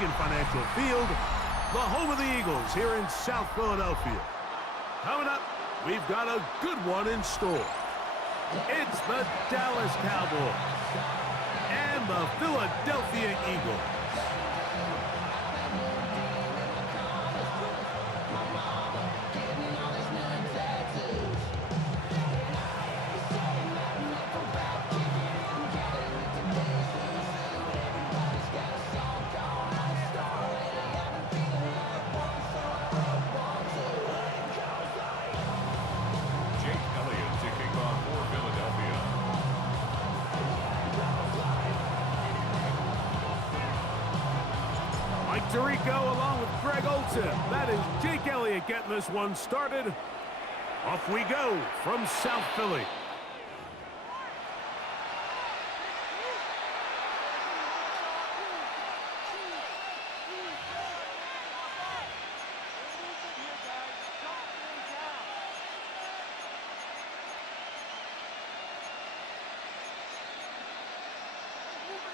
Lincoln Financial Field, the home of the Eagles here in South Philadelphia. Coming up, we've got a good one in store. It's the Dallas Cowboys and the Philadelphia Eagles. Tirico along with Greg Olsen. That is Jake Elliott getting this one started. Off we go from South Philly.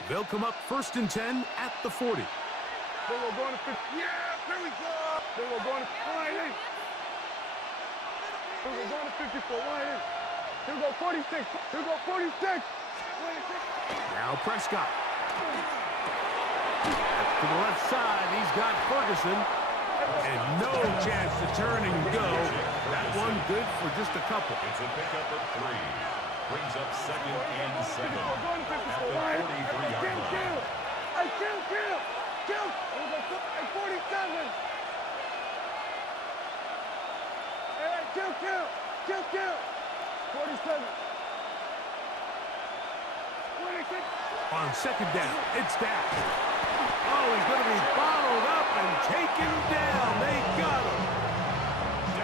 They'll come up 1st and 10 at the 40. Then we're going to 50. Yeah, there we go. Then we're going to line in. Then we're going to 54. Line in. Here we go 46. Here we go 46. 26. Now Prescott. To the left side, he's got Ferguson. And no chance to turn and go. That one good for just a couple. It's a pickup of 3. Brings up 2nd and 7. Going to 54. At the 43-yard line. I kill. Kill! At 47! Hey, kill! 47! 26! On 2nd down, it's Dak. Oh, he's going to be bottled up and taken down. They got him.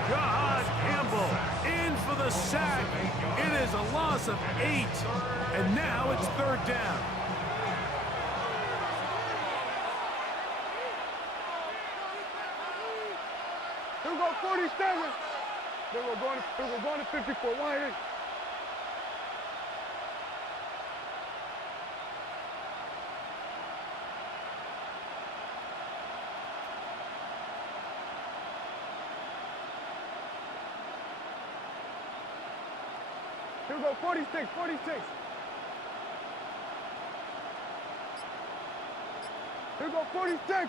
God Campbell in for the sack. It is a loss of 8. And now it's 3rd down. Here we go 47. Then we're going to 54. Line in. Here we go 46. Here we go 46.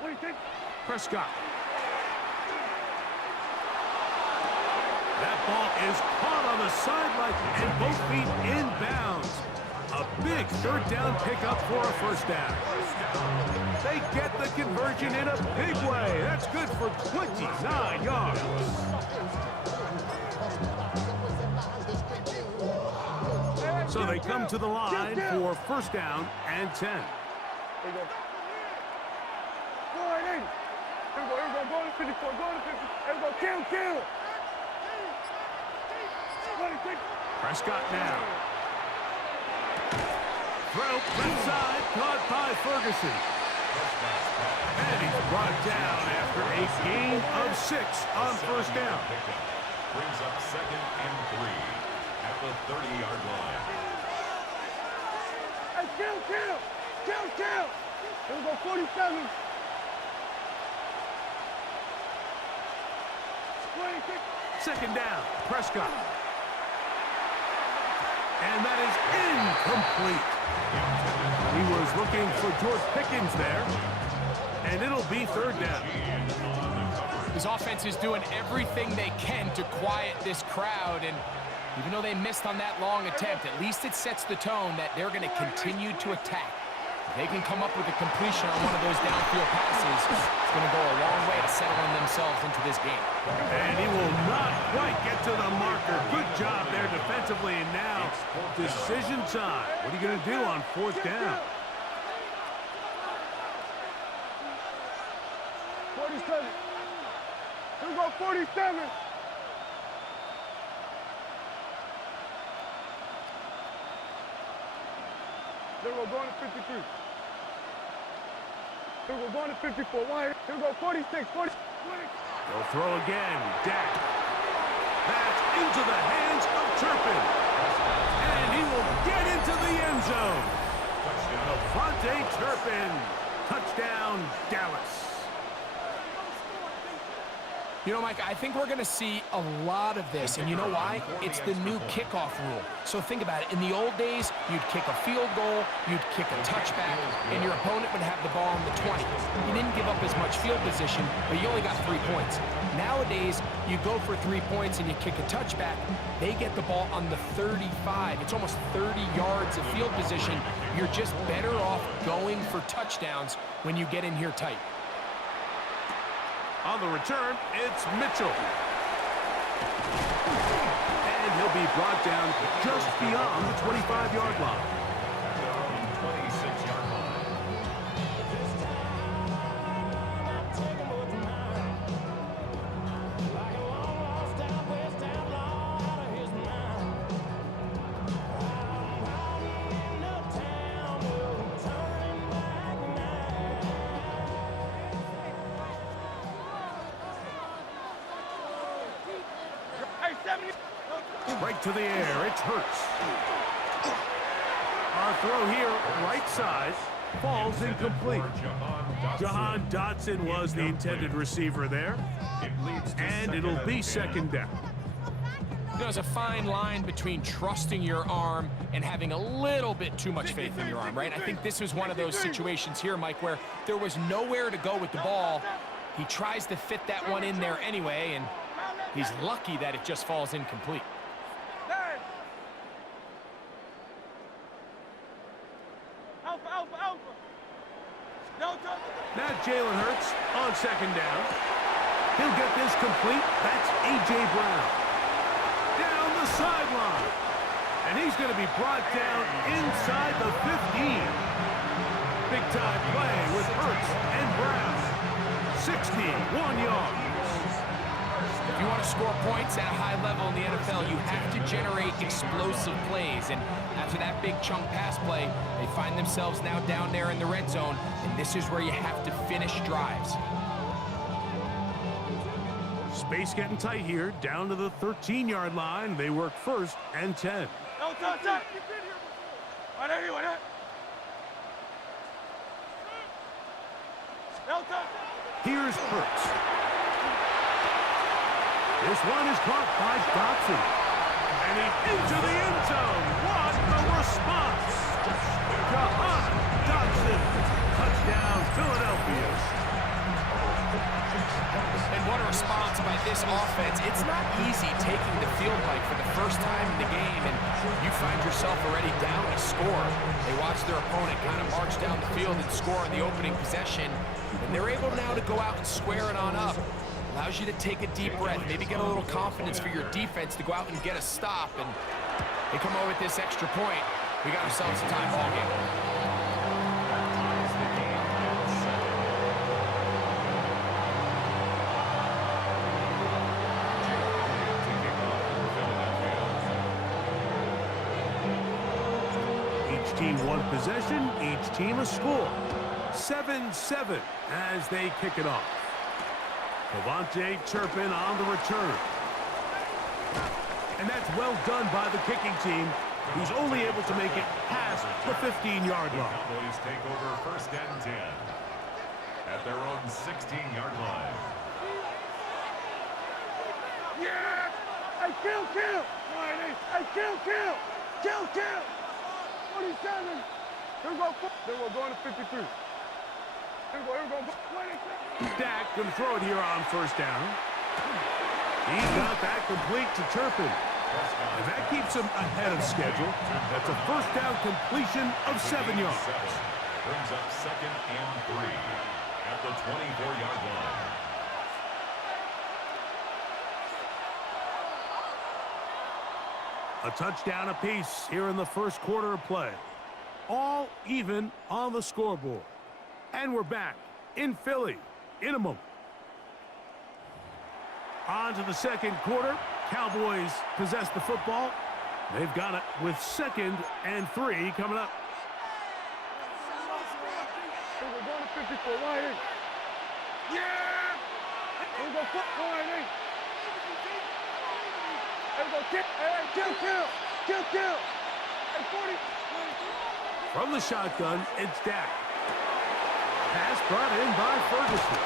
26. Prescott. That ball is caught on the sideline and both feet inbounds. A big 3rd down pickup for a 1st down. They get the conversion in a big way. That's good for 29 yards. So they come to the line for 1st down and 10. Here we go. Here we go, going to 54, going to 50. Here we go, kill. 26. Prescott now. Throw, left side, caught by Ferguson. And he's brought down after a gain of 6 on 1st down. Brings up 2nd and 3 at the 30-yard line. Hey, kill. Here we go, 47. 26. 2nd down, Prescott. And that is incomplete. He was looking for George Pickens there. And it'll be 3rd down. His offense is doing everything they can to quiet this crowd. And even though they missed on that long attempt, at least it sets the tone that they're going to continue to attack. If they can come up with a completion on one of those downfield passes, it's going to go a long way to settling themselves into this game. And he will not quite get to the marker. Good job there defensively. And now, decision time. What are you going to do on 4th down? 47. Here we go, 47. Then we're going to 53. Here we go, going to 54. Here we go, 46, 40. They'll throw again. Dak. That's into the hands of Turpin. And he will get into the end zone. Devontae Turpin. Touchdown, Dallas. You know, Mike, I think we're going to see a lot of this, and you know why? It's the new kickoff rule. So think about it. In the old days, you'd kick a field goal, you'd kick a touchback, and your opponent would have the ball on the 20. You didn't give up as much field position, but you only got 3 points. Nowadays, you go for 3 points and you kick a touchback, they get the ball on the 35. It's almost 30 yards of field position. You're just better off going for touchdowns when you get in here tight. On the return, it's Mitchell. And he'll be brought down just beyond the 25-yard line. Their own 26-yard line. Right to the air, it's Hurts. Our throw here, right side, falls incomplete. Jahan Dotson was the intended receiver there. And it'll be second down. There's a fine line between trusting your arm and having a little bit too much faith in your arm, right? I think this was one of those situations here, Mike, where there was nowhere to go with the ball. He tries to fit that one in there anyway, and he's lucky that it just falls incomplete. Now Jalen Hurts on second down. He'll get this complete. That's A.J. Brown. Down the sideline. And he's going to be brought down inside the 15. Big-time play with Hurts and Brown. 61 yards. If you want to score points at a high level in the NFL, you have to generate explosive plays. And after that big chunk pass play, they find themselves now down there in the red zone. And this is where you have to finish drives. Space getting tight here, down to the 13-yard line. They work first and 10. Here's Hurts. This one is caught by Dotson. And he's into the end zone. What a response. Jahan Dotson. Touchdown, Philadelphia. And what a response by this offense. It's not easy taking the field Mike for the first time in the game, and you find yourself already down a score. They watch their opponent kind of march down the field and score on the opening possession, and they're able now to go out and square it on up. Allows you to take a deep breath, maybe get a little confidence for your defense to go out and get a stop, and they come over with this extra point. We got ourselves a tie ball game. Team one possession, each team a score. 7-7 as they kick it off. Devontae Turpin on the return. And that's well done by the kicking team. He's only able to make it past the 15-yard line. Cowboys take over first and 10 at their own 16-yard line. Yeah! Hey, kill! Hey, kill! 47. Here we go. Then we're going to 53. Here we go. Dak going to throw it here on first down. He got that complete to Turpin. And that keeps him ahead of schedule. That's a first down completion of 7 yards. Brings up second and 3 at the 24-yard line. A touchdown apiece here in the first quarter of play. All even on the scoreboard. And we're back in Philly in a moment. On to the second quarter. Cowboys possess the football. They've got it with second and 3 coming up. We're going to 54. Wide eight. Yeah! Here we go. Wide eight. There we go, kill. Hey, kill. Hey, 40. From the shotgun, it's Dak. Pass brought in by Ferguson.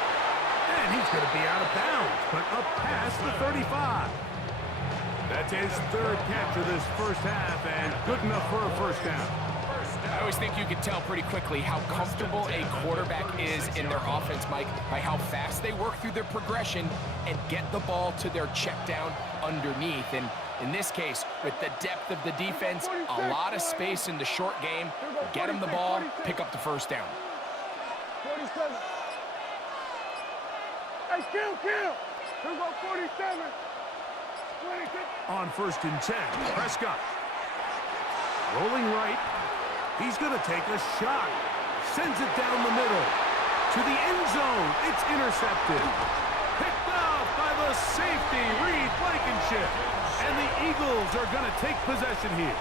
And he's going to be out of bounds, but up past the 35. That's his third catch of this first half, and good enough for a first down. I always think you can tell pretty quickly how comfortable a quarterback is in their offense, Mike, by how fast they work through their progression and get the ball to their check down underneath. And in this case, with the depth of the defense, a lot of space in the short game, get them the ball, pick up the first down. 47. Hey, kill! Here go 47. 26. On 1st and 10, Prescott. Rolling right. He's going to take a shot. Sends it down the middle. To the end zone. It's intercepted. Picked off by the safety, Reed Blankenship. And the Eagles are going to take possession here.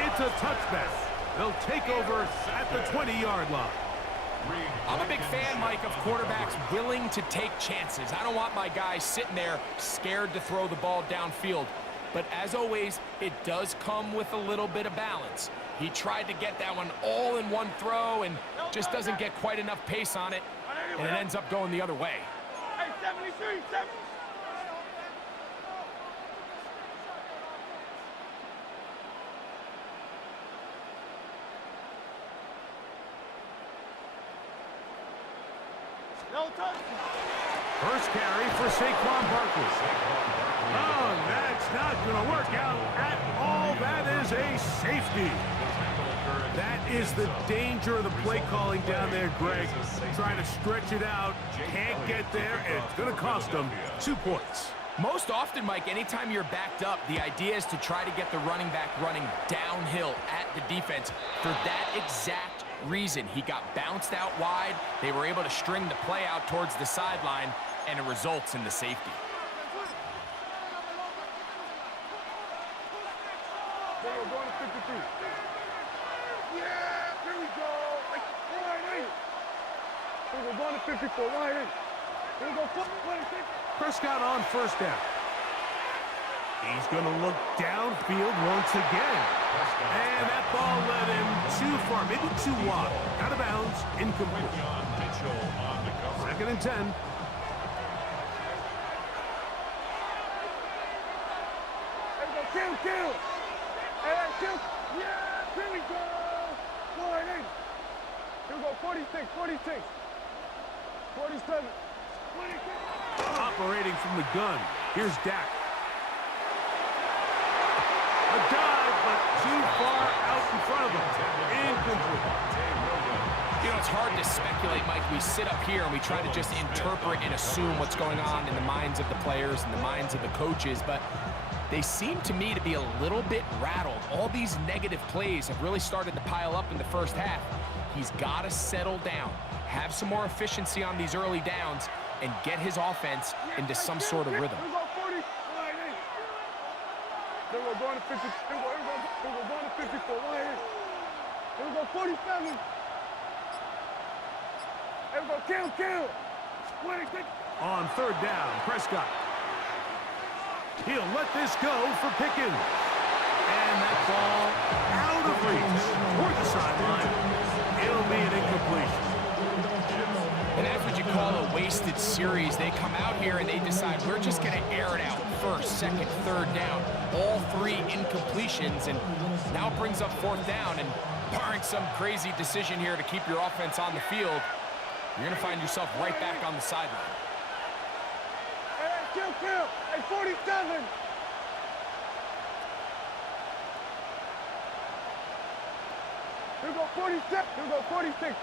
It's a touchback. They'll take over at the 20-yard line. I'm a big fan, Mike, of quarterbacks willing to take chances. I don't want my guys sitting there scared to throw the ball downfield. But as always, it does come with a little bit of balance. He tried to get that one all in one throw and just doesn't get quite enough pace on it, and it ends up going the other way. Hey, 73, 7. No touch. First carry for Saquon Barkley. Oh, that's not going to work out at all. That is a safety. That is the danger of the play calling down there, Greg. Trying to stretch it out, can't get there, and it's going to cost them 2 points. Most often, Mike, anytime you're backed up, the idea is to try to get the running back running downhill at the defense. For that exact reason, he got bounced out wide. They were able to string the play out towards the sideline, and it results in the safety. They were going to 53. Yeah, here we go. Like, line 8. They were going to 54, line 8. Here we go, 26. Prescott on 1st down. He's going to look downfield once again. And that ball led him too far, maybe too wide. Out of bounds, incomplete. 2nd and 10. Kill. Hey, kill. Yeah, here we go. Line 8. Here we go, 46, 47. 26. Operating from the gun. Here's Dak. A dive, but too far out in front of him. Incomplete. You know, it's hard to speculate, Mike. We sit up here and we try to just interpret and assume what's going on in the minds of the players and the minds of the coaches, but they seem to me to be a little bit rattled. All these negative plays have really started to pile up in the first half. He's got to settle down, have some more efficiency on these early downs, and get his offense into some sort of rhythm. Here we go, 40, line 8. They were going to 50. They were going to 54, line 8. Here we go, 47. Here we go, kill. 26. On 3rd down, Prescott. He'll let this go for Pickens. And that ball out of reach toward the sideline. It'll be an incompletion. And that's what you call a wasted series. They come out here and they decide we're just going to air it out. 1st, 2nd, 3rd down. All 3 incompletions. And now it brings up 4th down. And barring some crazy decision here to keep your offense on the field, you're going to find yourself right back on the sideline. Hey, kill. Hey, 47. Here we go, 46. Here we go, 46.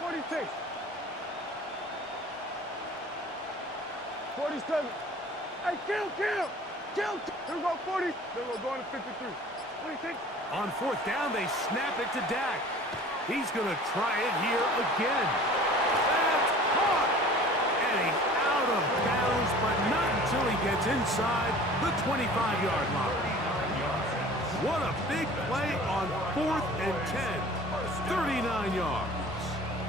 47. Hey, kill. Here we go, 40. They were going to 53. 26. On 4th down, they snap it to Dak. He's going to try it here again. That's caught. And he's out of bounds, but not until he gets inside the 25-yard line. What a big play on 4th and 10. 39 yards.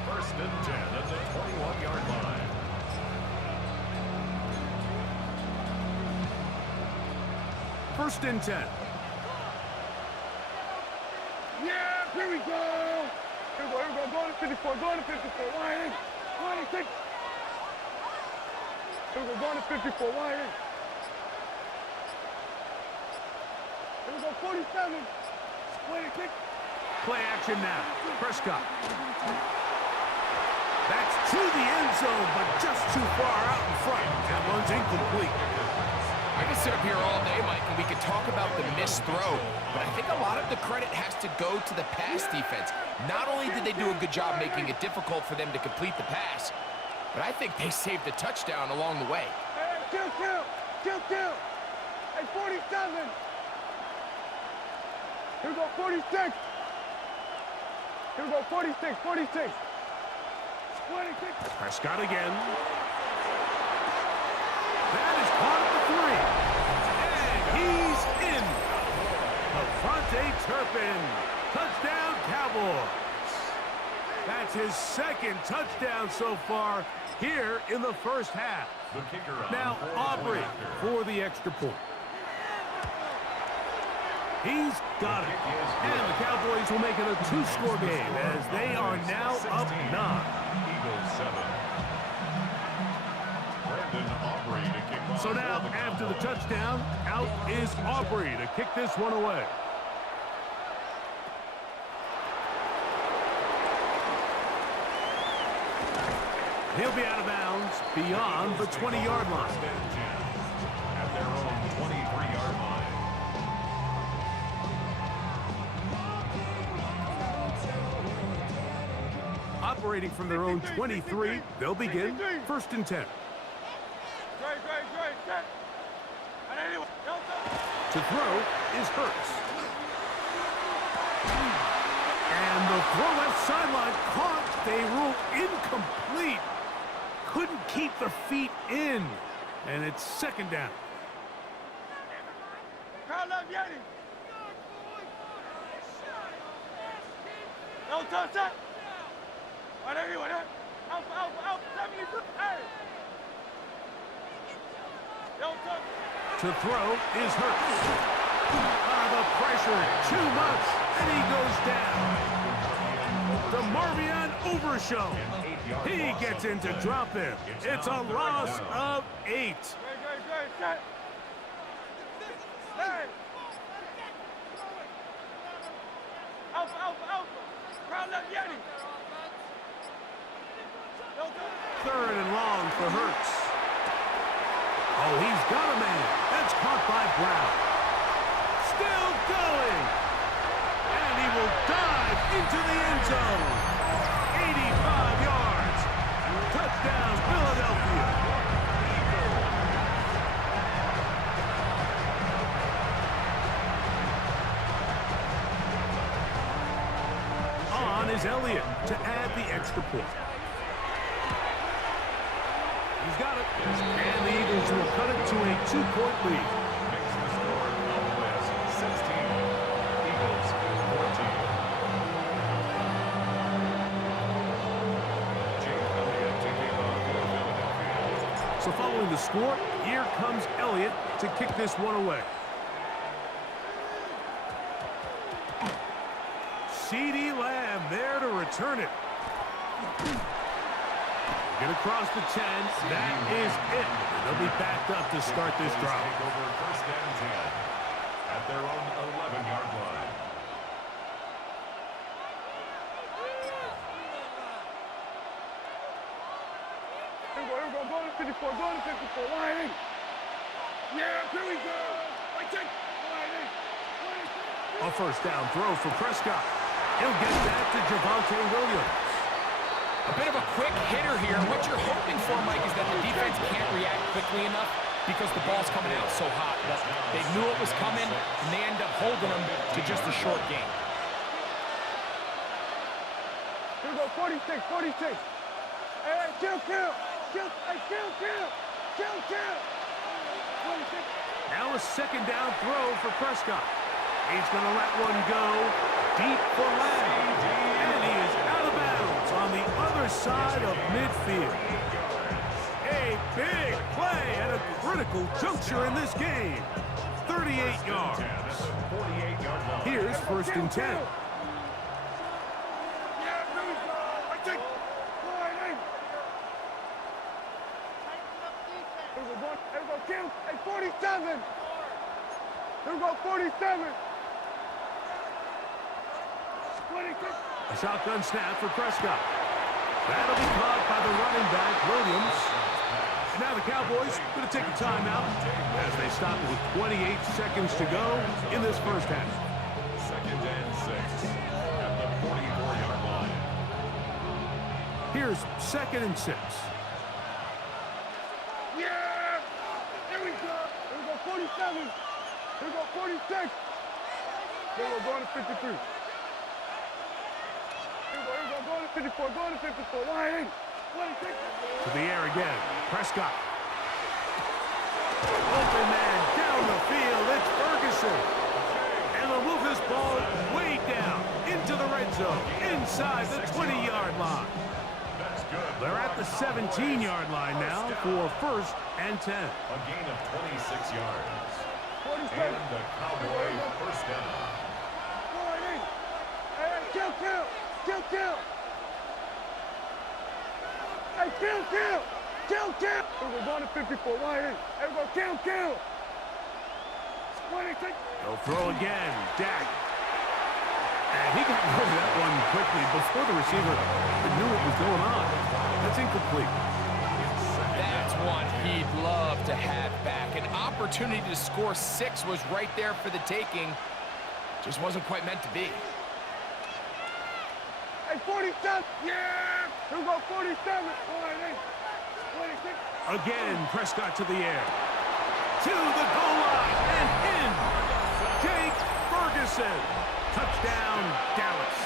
1st and 10 at the 21-yard line. First and 10. Yeah, here we go. Here we go. Go to 54. Go to 54. Wide in. Wide in. Take. Here we go. Go to 54. Wide in. Here we go. 47. Wait a kick. Play action now. Prescott. That's to the end zone, but just too far out in front. That one's incomplete. I could sit up here all day, Mike, and we could talk about the missed throw, but I think a lot of the credit has to go to the pass defense. Not only did they do a good job making it difficult for them to complete the pass, but I think they saved a touchdown along the way. Hey, kill. Hey, 47. Here we go, 46. Here we go, 46. 26. Prescott again. That is caught at the 3. And he's in. Avante Turpin. Touchdown, Cowboys. That's his second touchdown so far here in the first half. The kicker on Now for the Aubrey point after. for the extra point. He's got it. And the Cowboys will make it a 2-score game as they are now up 9. Eagles 7. Brandon Aubrey to kick off. So now, for the after the Cowboys. touchdown, out is Aubrey to kick this one away. He'll be out of bounds beyond the 20-yard line. First and 10 at their own 23-yard line. Operating from their own 23, they'll begin 1st and 10. Great. Set. And anyway, To throw is Hurts. And the throw left sideline caught. They rule incomplete. Couldn't keep the feet in. And it's 2nd down. Crowd love Yeti. No touch that. Right anyway, out, 72. Hey. Don't touch. To throw is Hurts. The pressure, too much, and he goes down. DeMarvion Overshown. He gets in to drop him. It's a loss of 8. Great. Set. Hey. Alpha. Crowd love Yeti. Don't touch. 3rd and long for Hurts. Oh, he's got a man. That's caught by Brown. Still going. And he will dive into the end zone. 85 yards. Touchdown, Philadelphia. On is Elliott to add the extra point. He's got it. And the Eagles will cut it to a 2-point lead. Makes the score Cowboys 16. Eagles 14. Jake Elliott to kick off for Philadelphia. So following the score, here comes Elliott to kick this one away. CeeDee Lamb there to return it. Get across the 10. That is it. They'll be backed up to start this drive. Take over 1st and 10 at their own 11-yard line. Here we go. Go to 54. Wide in. Yeah, here we go. I take. Wide in. A 1st down throw for Prescott. He'll get that to Javonte Williams. A bit of a quick hitter here. What you're hoping for, Mike, is that the defense can't react quickly enough because the ball's coming out so hot. But they knew it was coming, and they end up holding them to just a short game. Here we go, 46. Hey, kill. Hey, kill. 26. Now a 2nd down throw for Prescott. He's going to let one go deep for Lamb. And he is out of bounds on the other side of midfield. A big play at a critical juncture in this game. 38 yards. 48-yard line. Here's 1st and 10. Yeah, here we we go, kill. Hey, 47. Here we go, 47. 26. A shotgun snap for Prescott. That'll be caught by the running back, Williams. And now the Cowboys going to take a timeout as they stop with 28 seconds to go in this first half. 2nd and 6 at the 44-yard line. Here's 2nd and 6. Yeah! Here we go. Here we go, 47. Here we go, 46. Here we go, going to 53. Here we go, going to 54, going to 54. Line 26. To the air again. Prescott. Open man down the field. It's Ferguson. And they'll move this ball way down into the red zone, inside the 20-yard line. That's good. They're at the 17-yard line now for 1st and 10. A gain of 26 yards. 47. And the Cowboy first down. Hey, kill. Hey, kill. We're going to 54. Line 8. Hey, we go, kill. 26. They'll throw again. Dak. And he got rid of that one quickly before the receiver knew what was going on. That's incomplete. That's one he'd love to have back. An opportunity to score 6 was right there for the taking. Just wasn't quite meant to be. Hey, 47. Yeah. Here we go, 47. Line 8. 26. Again, Prescott to the air. To the goal line and in. Jake Ferguson. Touchdown, Dallas.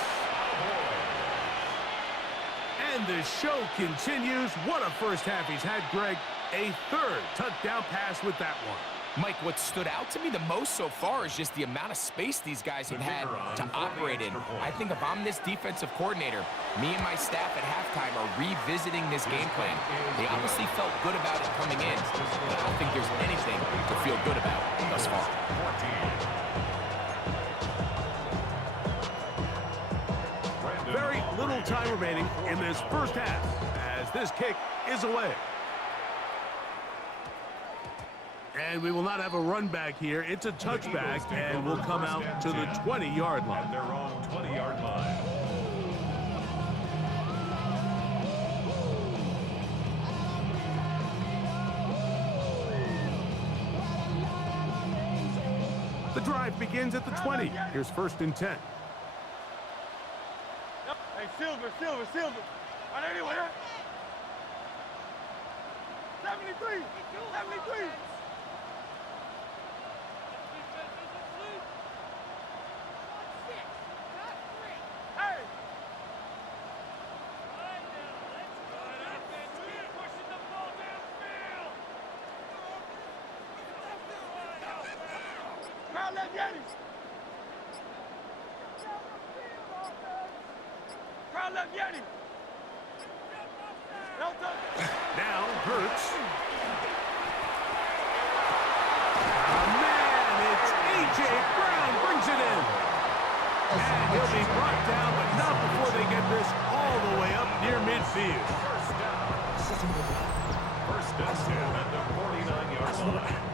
And the show continues. What a first half he's had, Greg. A 3rd touchdown pass with that one. Mike, what stood out to me the most so far is just the amount of space these guys have had to operate in. I think if I'm this defensive coordinator, me and my staff at halftime are revisiting this game plan. They obviously felt good about it coming in, but I don't think there's anything to feel good about thus far. Very little time remaining in this first half as this kick is away. And we will not have a run back here. It's a touchback, and we'll come out to the 20-yard line. At their own 20-yard line. The drive begins at the 20. Here's 1st and 10. Hey, Silver. On anyway. 73. Hey. Crowd left Yeti. Now, Hurts. Oh, man, it's A.J. Brown brings it in. And he'll be brought down, but not before they get this all the way up near midfield. First and 10 at the 49-yard line.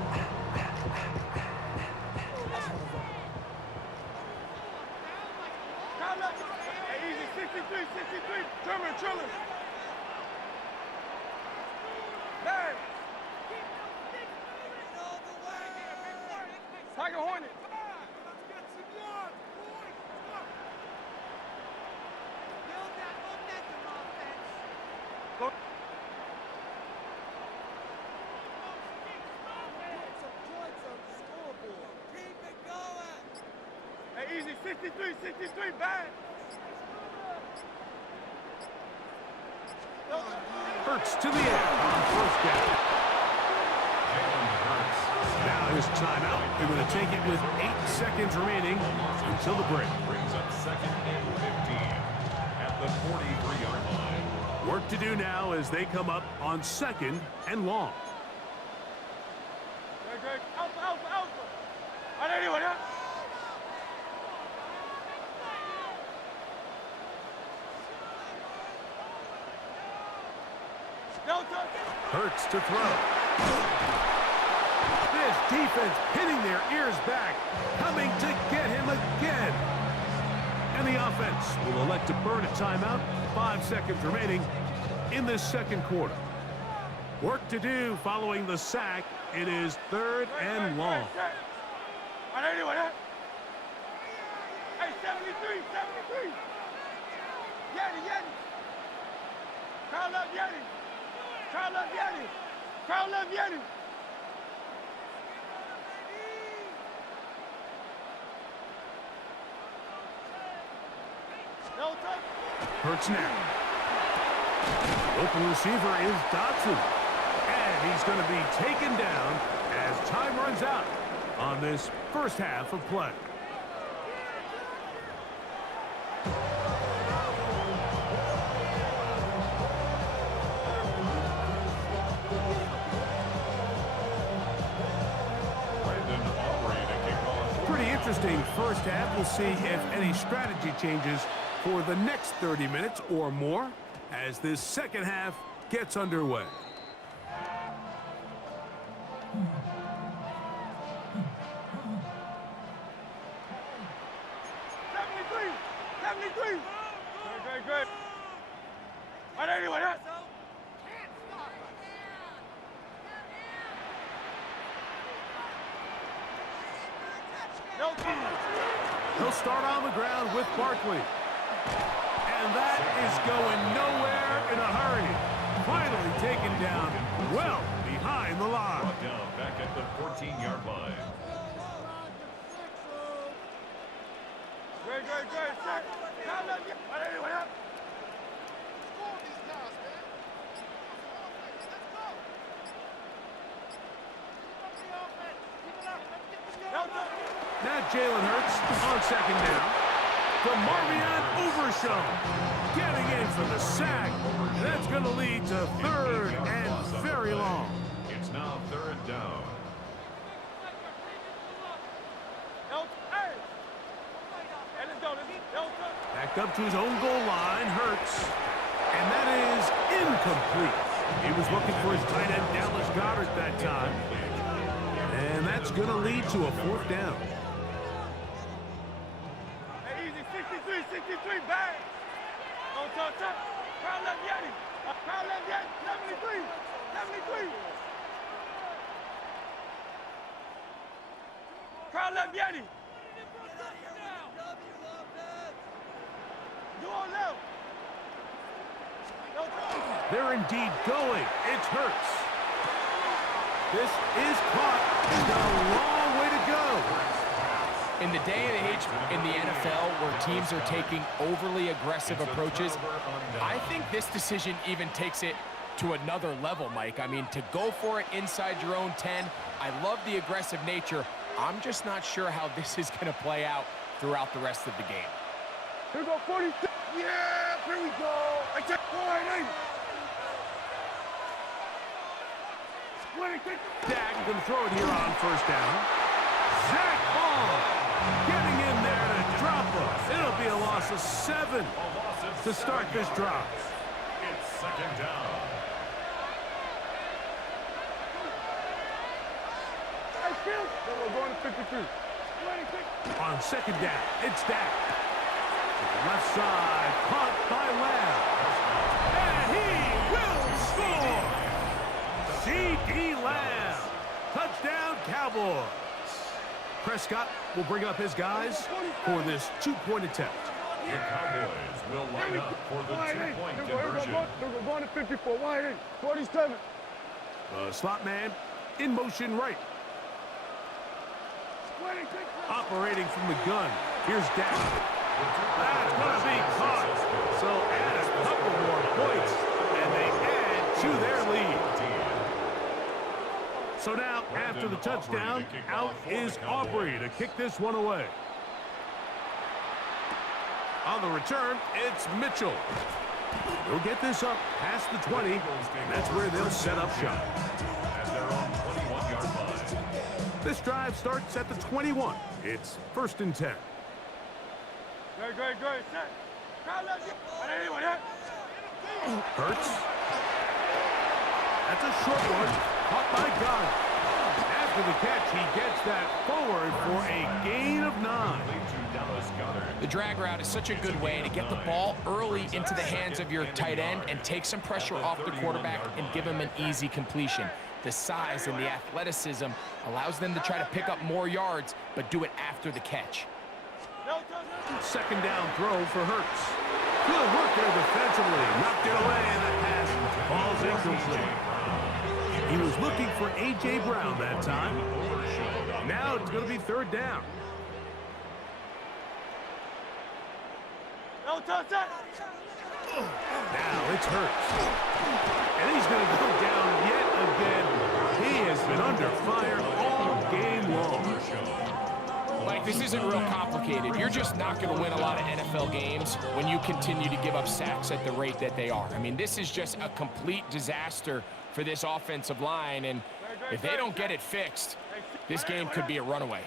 Hey, easy, 63. Trimmer. Hey. Tiger Hornet. Hey, easy, 63, bad. Hurts to the air on 1st down. Now his timeout. They're going to take it with 8 seconds remaining until the break. Brings up 2nd and 15 at the 43-yard line. Work to do now as they come up on 2nd and long. Greg. Alpha. On anyway, huh? Hurts to throw. This defense pinning their ears back, coming to get him again. And the offense will elect to burn a timeout. 5 seconds remaining in this second quarter. Work to do following the sack. It is 3rd and long. Hey, 73, 73. Yeti. Crowd up Yeti. Crowd up Yeti. Crowd up Yeti. No touch. Hurts now. Open receiver is Dotson. And he's going to be taken down as time runs out on this first half of play. Pretty interesting first half. We'll see if any strategy changes for the next 30 minutes or more as this second half gets underway. Good. Right anyway, yeah. He'll start on the ground with Barkley. And that is going nowhere in a hurry. Finally taken down well behind the line. Brought down back at the 14-yard line. Good. Set. Right anyway, yeah. Now Jalen Hurts on second down. DeMarvion Overshown getting in for the sack. That's going to lead to 3rd and very long. It's now 3rd down. Back up to his own goal line, Hurts. And that is incomplete. He was looking for his tight end, Dallas Goedert, that time. And that's going to lead to a 4th down. Hey, easy, 63, bang. No touch. Crowd left Yeti. 73. Crowd left Yeti. You on left. No touch. They're indeed going. It's Hurts. This is caught. He's got a long way to go. In the day and age in the NFL where teams are taking overly aggressive approaches, I think this decision even takes it to another level, Mike. I mean, to go for it inside your own 10, I love the aggressive nature. I'm just not sure how this is going to play out throughout the rest of the game. Here go 46. Yeah, here we go. I take 480. Dak going to throw it here on 1st down. Zach Ball getting in there to drop him. It'll be a loss of 7 to start this drive. It's 2nd down. We're going to 53. On 2nd down, it's Dak. To the left side, caught by Lamb. And he will score! C.D. Lamb. Touchdown, Cowboys. Prescott will bring up his guys for this 2-point attempt. The Cowboys will line up for the 2-point conversion. We're going to 54. 47. Slot man in motion right. Operating from the gun. Here's Dak. That's going to be caught. So add a couple more points, and they add to their lead. So now, after the touchdown, out is Aubrey to kick this one away. On the return, it's Mitchell. They'll get this up past the 20, and that's where they'll set up shop. At their own 21-yard line. This drive starts at the 21. It's 1st and 10. Good. Set. Hurts. That's a short one. Caught by Goddard. As after the catch, he gets that forward for a gain of 9. The drag route is such a good way to get the ball early into the hands of your tight end and take some pressure off the quarterback and give him an easy completion. The size and the athleticism allows them to try to pick up more yards, but do it after the catch. Second down throw for Hurts. Good work there defensively. Knocked it away, and the pass falls incomplete. He was looking for A.J. Brown that time. Now it's going to be third down. No touchdown. Now it's Hurts. And he's going to go down yet again. He has been under fire all game long. Mike, this isn't real complicated. You're just not going to win a lot of NFL games when you continue to give up sacks at the rate that they are. I mean, this is just a complete disaster for this offensive line, and if they don't get it fixed, this game could be a runaway.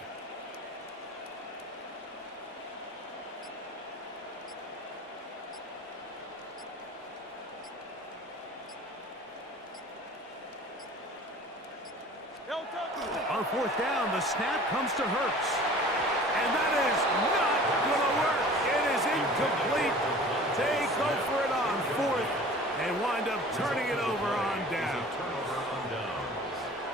On fourth down, the snap comes to Hurts. And that is not going to work. It is incomplete. They go for it on fourth and wind up turning it over on down.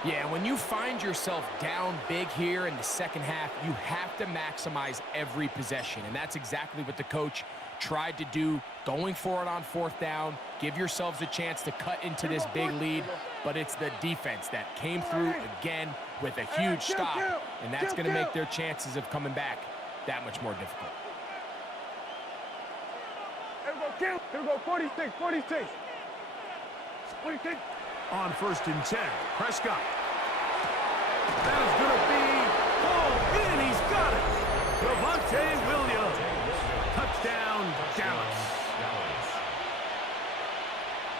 Yeah, when you find yourself down big here in the second half, you have to maximize every possession. And that's exactly what the coach tried to do, going for it on fourth down. Give yourselves a chance to cut into this big lead. But it's the defense that came through again with a huge stop. And that's going to make their chances of coming back that much more difficult. Here we go, 46, 46. 46. On first and 10, Prescott. That is going to be pulled in. He's got it. Javonte Williams. Touchdown, Dallas.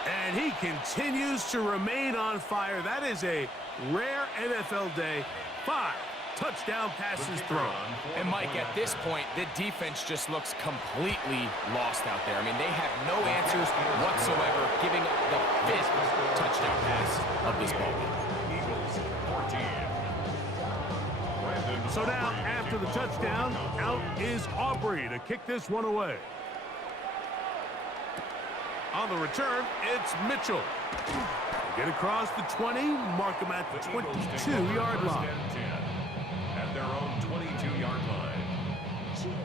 And he continues to remain on fire. That is a rare NFL day. 5 touchdown passes thrown. And Mike, at this point, the defense just looks completely lost out there. I mean, they have no answers whatsoever, giving up the 5th touchdown pass of this ball game. So now, after the touchdown, out is Aubrey to kick this one away. On the return, it's Mitchell. Get across the 20, mark him at the 22-yard line. At their own 22-yard line.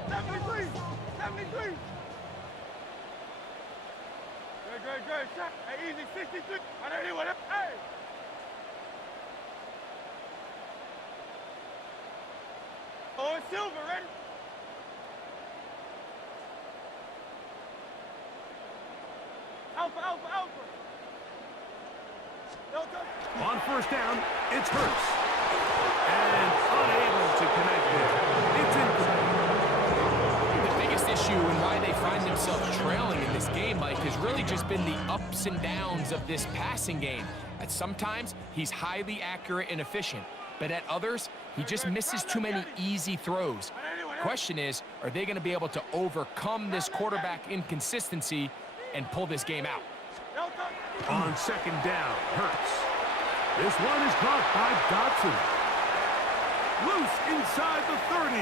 73, 73. Good. Hey, easy, 63. I don't know what. Hey. Oh, it's Silver, ready? Alpha. On first down, it's Hurts. And unable to connect it. It's incomplete. The biggest issue and why they find themselves trailing in this game, Mike, has really just been the ups and downs of this passing game. At sometimes, he's highly accurate and efficient, but at others, he just misses too many easy throws. Question is, are they going to be able to overcome this quarterback inconsistency and pull this game out? On second down, Hurts. This one is caught by Dotson. Loose inside the 30.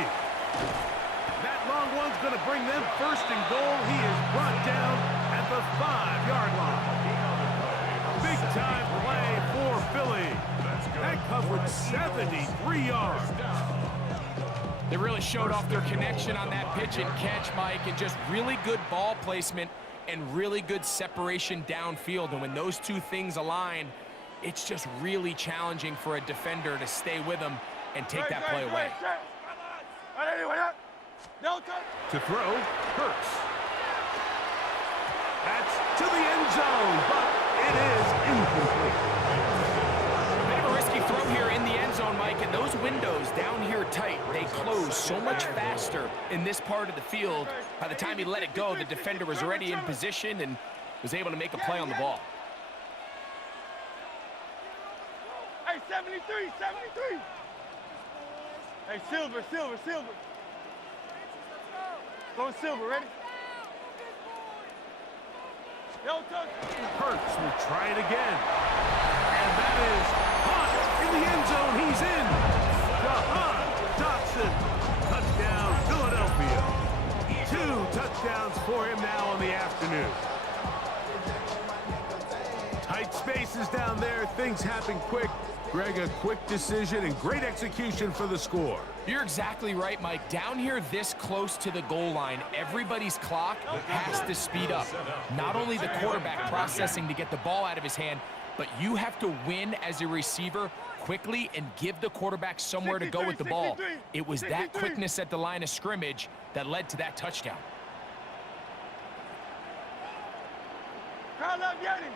That long one's going to bring them first and goal. He is brought down at the 5-yard line. Big-time play for Philly. That covered 73 yards. They really showed off their connection on that pitch and catch, Mike, and just really good ball placement and really good separation downfield. And when those two things align, it's just really challenging for a defender to stay with them and take that play away. To throw, Hurts. That's to the end zone, but it is incomplete. A bit of a risky throw here in the end zone, Mike, and those windows down here tight, they close so much faster in this part of the field. By the time he let it go, the defender was already in position and was able to make a play on the ball. Hey, 73. Hey, Silver. Go Silver, ready? Yo, touch. Hurts will try it again. And that is caught in the end zone. He's in. Jahan Dotson. Touchdown, Philadelphia. 2 touchdowns for him now on the afternoon. Tight spaces down there. Things happen quick. Greg, a quick decision and great execution for the score. You're exactly right, Mike. Down here this close to the goal line, everybody's clock has to speed up. Not only the quarterback processing to get the ball out of his hand, but you have to win as a receiver quickly and give the quarterback somewhere to go with the ball. It was that quickness at the line of scrimmage that led to that touchdown. Kyle left Yeti.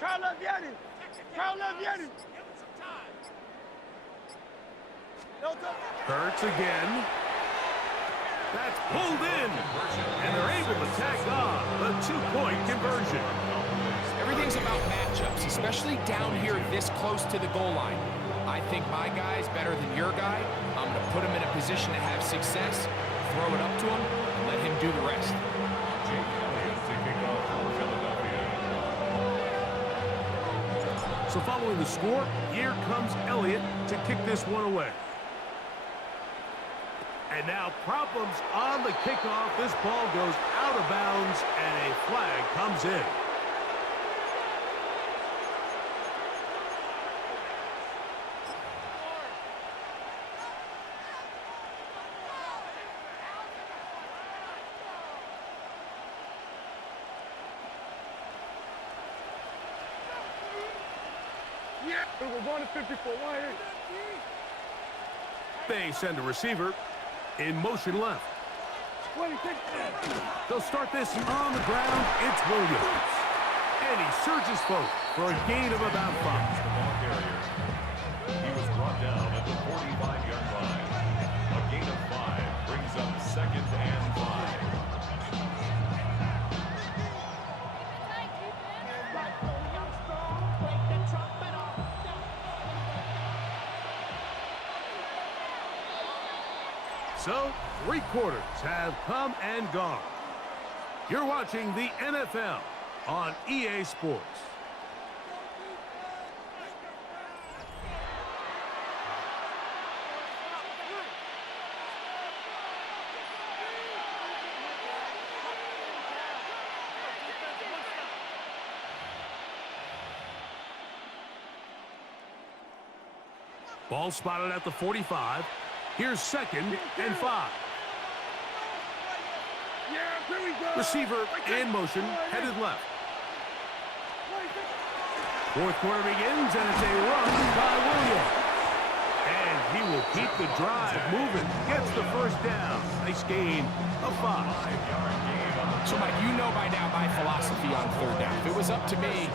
Kyle left Yeti. Kyle left Yeti. Hurts again. That's pulled in. And they're able to tack on the 2-point conversion. Everything's about matchups, especially down here this close to the goal line. I think my guy's better than your guy. I'm going to put him in a position to have success, throw it up to him, and let him do the rest. Jake Elliott to kick off for Philadelphia. So following the score, here comes Elliott to kick this one away. And now problems on the kickoff. This ball goes out of bounds and a flag comes in. Yeah, we're going to 54. They send a receiver in motion left. 26. They'll start this on the ground. It's Williams. And he surges forward for a gain of about 5. The ball carrier. He was brought down at the 45-yard line. A gain of 5 brings up 2nd and 5. So, 3 quarters have come and gone. You're watching the NFL on EA Sports. Ball spotted at the 45. Here's 2nd and 5. Yeah, here we go. Receiver in motion, headed left. 4th quarter begins, and it's a run by Williams. And he will keep the drive moving. Gets the first down. Nice gain of 5. 5-yard gain on the So, Mike, you know by now my philosophy on 3rd down. If it was up to me,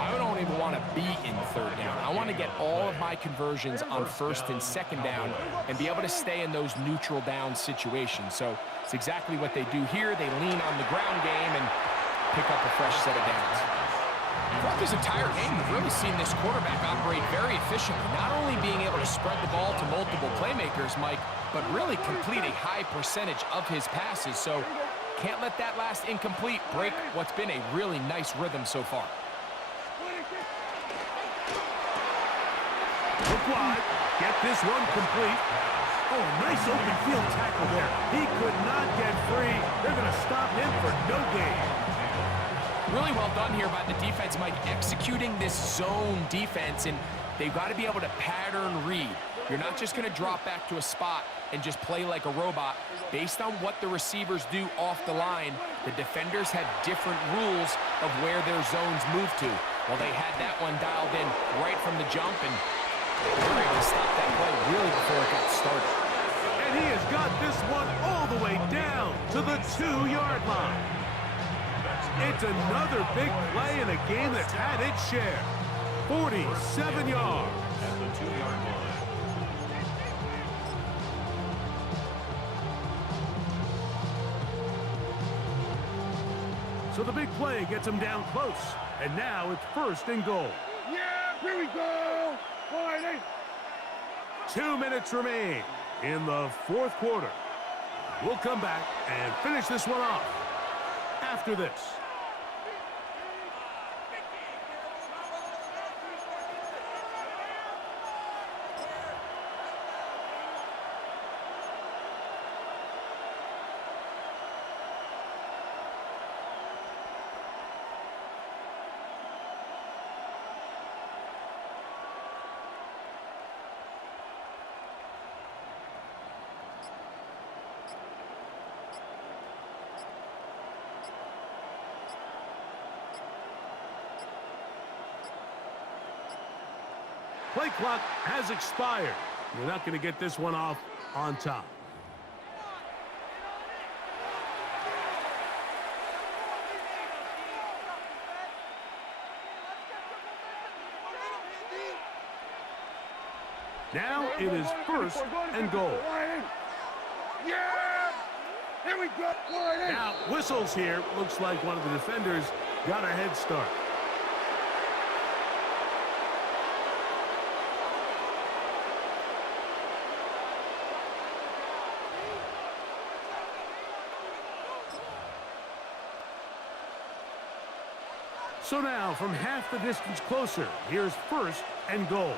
I don't even want to be in 3rd down. I want to get all of my conversions on 1st and 2nd down and be able to stay in those neutral down situations. So it's exactly what they do here. They lean on the ground game and pick up a fresh set of downs. Throughout this entire game, we've really seen this quarterback operate very efficiently, not only being able to spread the ball to multiple playmakers, Mike, but really complete a high percentage of his passes. So can't let that last incomplete break what's been a really nice rhythm so far. Look wide. Get this one complete. Oh, nice open field tackle there. He could not get free. They're going to stop him for no gain. Really well done here by the defense, Mike, executing this zone defense, and they've got to be able to pattern read. You're not just going to drop back to a spot and just play like a robot. Based on what the receivers do off the line, the defenders have different rules of where their zones move to. Well, they had that one dialed in right from the jump, and they were able to stop that play really before it got started. And he has got this one all the way down to the 2-yard line. It's another big play in a game that's had its share. 47 yards. at the 2-yard line. So the big play gets him down close. And now it's 1st and goal. Yeah, here we go. All right, 2 minutes remain in the 4th quarter. We'll come back and finish this one off after this. Play clock has expired. You're not going to get this one off on top. Now it is first and goal. Yeah! Here we go! Now, whistles here. Looks like one of the defenders got a head start. So now, from half the distance closer, here's first and goal.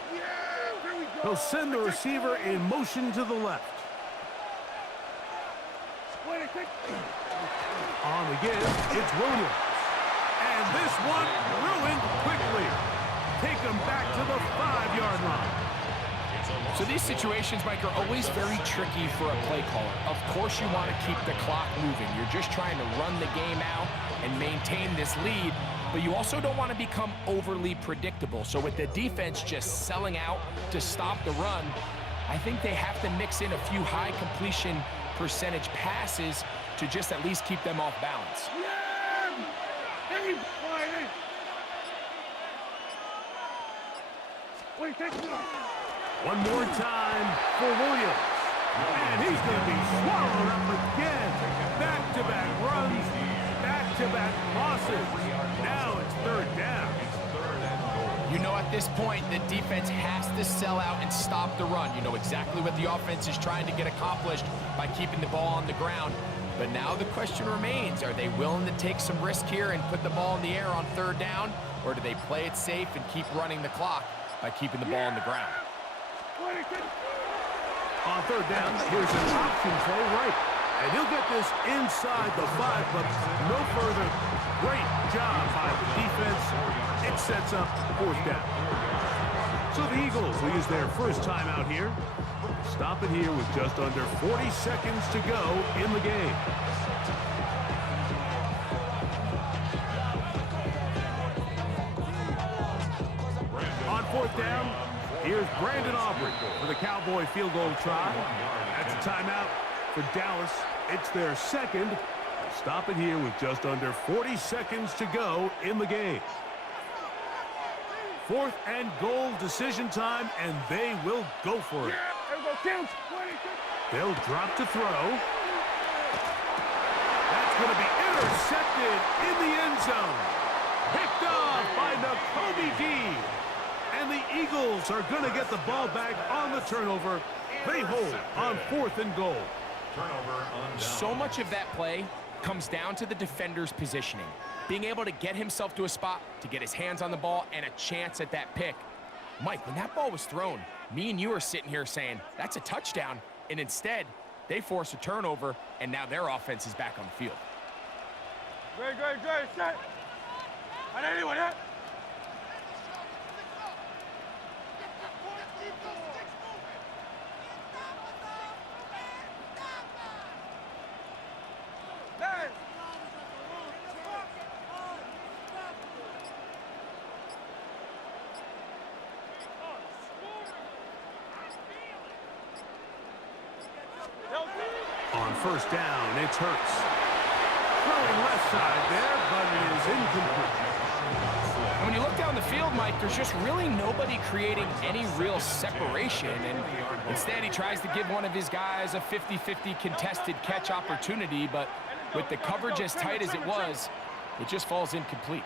He'll send the receiver in motion to the left. On the give, it's Williams. And this one ruined quickly. Take him back to the 5-yard line. So these situations, Mike, are always very tricky for a play caller. Of course you want to keep the clock moving. You're just trying to run the game out and maintain this lead, but you also don't want to become overly predictable. So with the defense just selling out to stop the run, I think they have to mix in a few high completion percentage passes to just at least keep them off balance. One more time for Williams. And he's going to be swallowed up again. Back-to-back runs, back-to-back losses. Now it's third down. You know, at this point, the defense has to sell out and stop the run. You know exactly what the offense is trying to get accomplished by keeping the ball on the ground. But now the question remains, are they willing to take some risk here and put the ball in the air on third down? Or do they play it safe and keep running the clock by keeping the ball on the ground? On third down, here's an option play right. And he'll get this inside the 5, but no further. Great job by the defense. It sets up fourth down. So the Eagles will use their first timeout here. Stop it here with just under 40 seconds to go in the game. On fourth down, here's Brandon Aubrey for the Cowboy field goal try. That's a timeout for Dallas. It's their second. Stop it here with just under 40 seconds to go in the game. Fourth and goal decision time, and they will go for it. They'll drop to throw. That's going to be intercepted in the end zone. Picked off by Nakobe Dean. And the Eagles are going to get the ball back on the turnover. They hold on fourth and goal. So much of that play comes down to the defender's positioning. Being able to get himself to a spot, to get his hands on the ball, and a chance at that pick. Mike, when that ball was thrown, me and you are sitting here saying, that's a touchdown. And instead, they force a turnover, and now their offense is back on the field. Great, set. I didn't want that. On first down, it's Hurts. Throwing left side there, but it is incomplete. And when you look down the field, Mike, there's just really nobody creating any real separation. And instead, he tries to give one of his guys a 50-50 contested catch opportunity, but with the coverage as tight as it was, it just falls incomplete.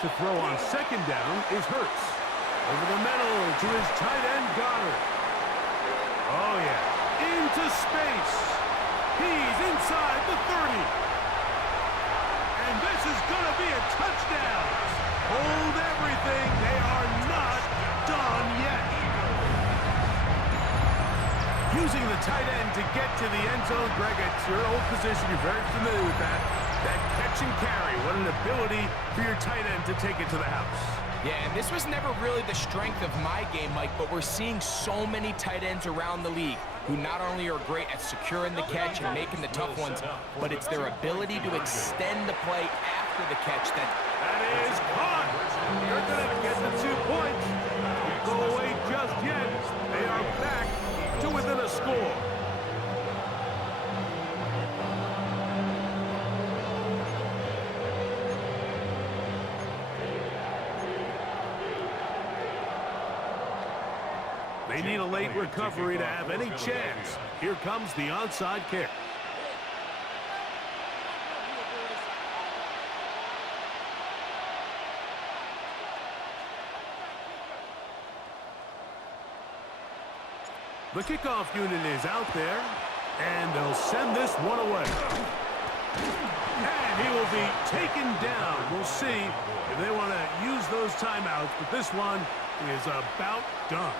To throw on second down is Hurts. Over the middle to his tight end, Goddard. Oh, yeah. Into space. He's inside the 30. And this is going to be a touchdown. Hold everything. They are not done yet. Using the tight end to get to the end zone. Greg, it's your old position. You're very familiar with that. That catch and carry, what an ability for your tight end to take it to the house. Yeah, and this was never really the strength of my game, Mike, but we're seeing so many tight ends around the league who not only are great at securing the catch and making the tough ones, but it's their ability to extend the play after the catch That is caught. They're going to get the 2 points. Don't go away just yet. They are back to within a score. They need a late recovery to have any chance. Here comes the onside kick. The kickoff unit is out there, and they'll send this one away. And he will be taken down. We'll see if they want to use those timeouts, but this one is about done.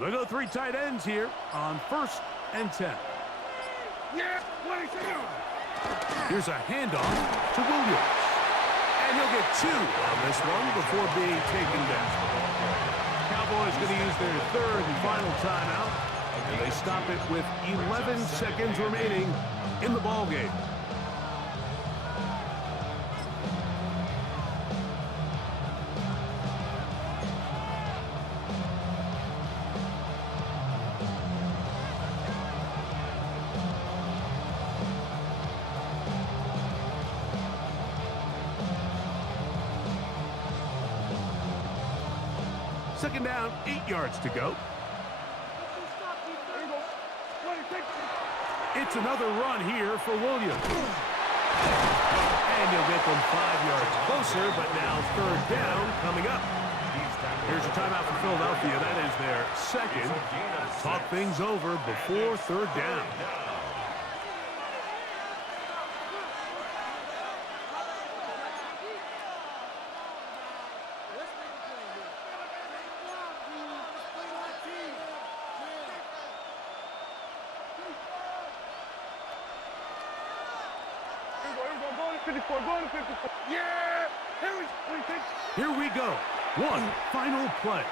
They'll go 3 tight ends here on 1st and 10. Yeah, what is it? Here's a handoff to Williams. And he'll get 2 on this one before being taken down. Cowboys going to use their 3rd and final timeout. And they stop it with 11 seconds remaining in the ballgame. Second down, 8 yards to go. It's another run here for Williams. And he'll get them 5 yards closer, but now 3rd down coming up. Here's a timeout for Philadelphia. That is their 2nd. Talk things over before 3rd down. Yeah! Here we go. One final play.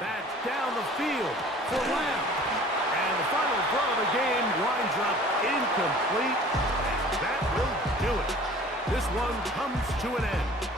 That's down the field for Lamb. And the final throw of the game winds up incomplete. And that will do it. This one comes to an end.